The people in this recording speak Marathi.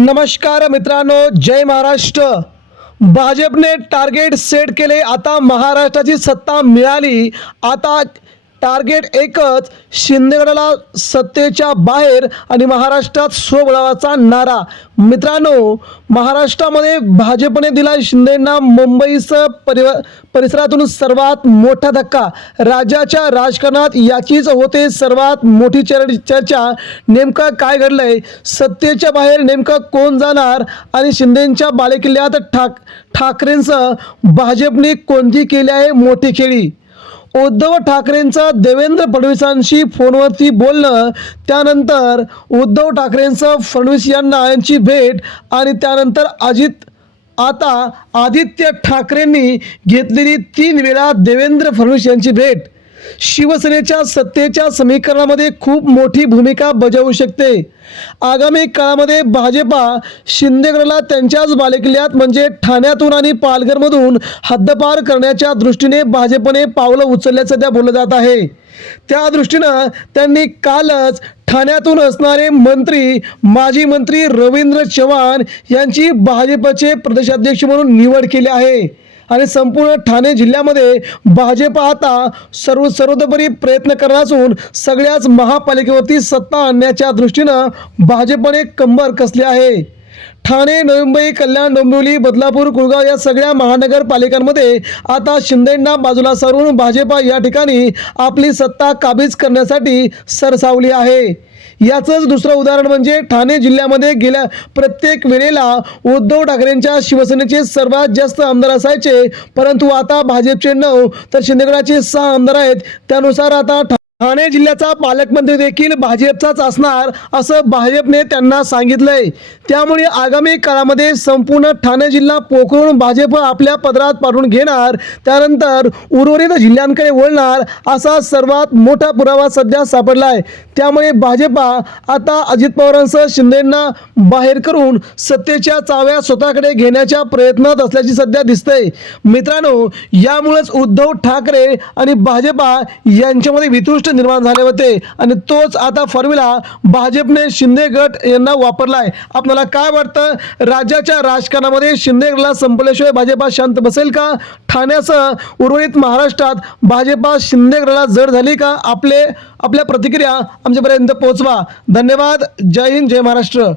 नमस्कार मित्रांनो जय महाराष्ट्र. भाजपने टार्गेट सेट केले आता महाराष्ट्राची सत्ता मिळाली. आता टार्गेट एकच शिंदेगडाला सत्तेच्या बाहेर आणि महाराष्ट्रात स्वबळावाचा नारा. मित्रांनो महाराष्ट्रामध्ये भाजपने दिला शिंदेंना मुंबईसह परिव परिसरातून सर्वात मोठा धक्का. राज्याच्या राजकारणात याचीच होते सर्वात मोठी चर चर्चा. नेमकं काय घडलंय? सत्तेच्या बाहेर नेमकं कोण जाणार? आणि शिंदेंच्या बालेकिल्ल्यात ठाक ठाकरेंसह भाजपने कोणती केली आहे मोठी खेळी? उद्धव ठाकरेंचं देवेंद्र फडणवीसांशी फोनवरती बोलणं त्यानंतर उद्धव ठाकरेंचं फडणवीस यांना यांची भेट आणि त्यानंतर अजित आता आदित्य ठाकरेंनी घेतलेली तीन वेळा देवेंद्र फडणवीस यांची भेट. शिवसेनेच्या सत्तेच्या समीकरणामध्ये खूप मोठी भूमिका बजावू शकते. आगामी काळामध्ये भाजपा शिंदेगडला त्यांच्याच बालेकिल्ल्यात म्हणजे ठाण्यातून आणि पालघरमधून हद्दपार करण्याच्या दृष्टीने भाजपने पावलं उचलल्याचं सध्या बोललं जात आहे. त्या दृष्टीनं त्यांनी कालच ठाण्यातून असणारे मंत्री माजी मंत्री रवींद्र चव्हाण यांची भाजपचे प्रदेशाध्यक्ष म्हणून निवड केली आहे. आणि संपूर्ण ठाणे जिल्ह्यामध्ये भाजप आता सर्व सर्वतोपरी प्रयत्न करणार असून सगळ्याच महापालिकेवरती सत्ता आणण्याच्या दृष्टीनं भाजपने कंबर कसले आहे? ठाणे नवी मुंबई कल्याण डोंबिवली बदलापूर कुळगाव या सगळ्या महानगरपालिकांमध्ये आता शिंदेंना बाजूला सरून भाजपा या ठिकाणी आपली सत्ता काबीज करण्यासाठी सरसावली आहे. याचंच दुसरं उदाहरण म्हणजे ठाणे जिल्ह्यामध्ये गेल्या प्रत्येक वेळेला उद्धव ठाकरेंच्या शिवसेनेचे सर्वात जास्त आमदार असायचे. परंतु आता भाजपचे नऊ तर शिंदेगडाचे सहा आमदार आहेत. त्यानुसार आता ठा- ठाणे जिल्ह्याचा पालकमंत्री देखील भाजपचाच असणार असं भाजपने त्यांना सांगितलंय. त्यामुळे आगामी काळामध्ये संपूर्ण ठाणे जिल्हा पोखरून भाजप आपल्या पदरात पाडून घेणार त्यानंतर उर्वरित जिल्ह्यांकडे वळणार असा सर्वात मोठा पुरावा सध्या सापडला आहे त्यामुळे भाजपा आता अजित पवारांसह शिंदेंना बाहेर करून सत्तेच्या चाव्या स्वतःकडे घेण्याच्या प्रयत्नात असल्याची सध्या दिसतंय. मित्रांनो यामुळेच उद्धव ठाकरे आणि भाजपा यांच्यामध्ये वितुष्ट निर्माण झाले होते. आणि तोच आता फॉर्म्युला भाजपने शिंदे गट यांना वापरला आहे आपल्याला काय वाटतं? राज्याच्या राजकारणामध्ये शिंदे गटला संपल्याशिवाय भाजपा शांत बसेल का? ठाण्यासह उर्वरित महाराष्ट्रात भाजपा शिंदे गटाला जड झाली का? आपले आपल्या प्रतिक्रिया आमच्यापर्यंत पोहोचवा. धन्यवाद. जय हिंद जय महाराष्ट्र.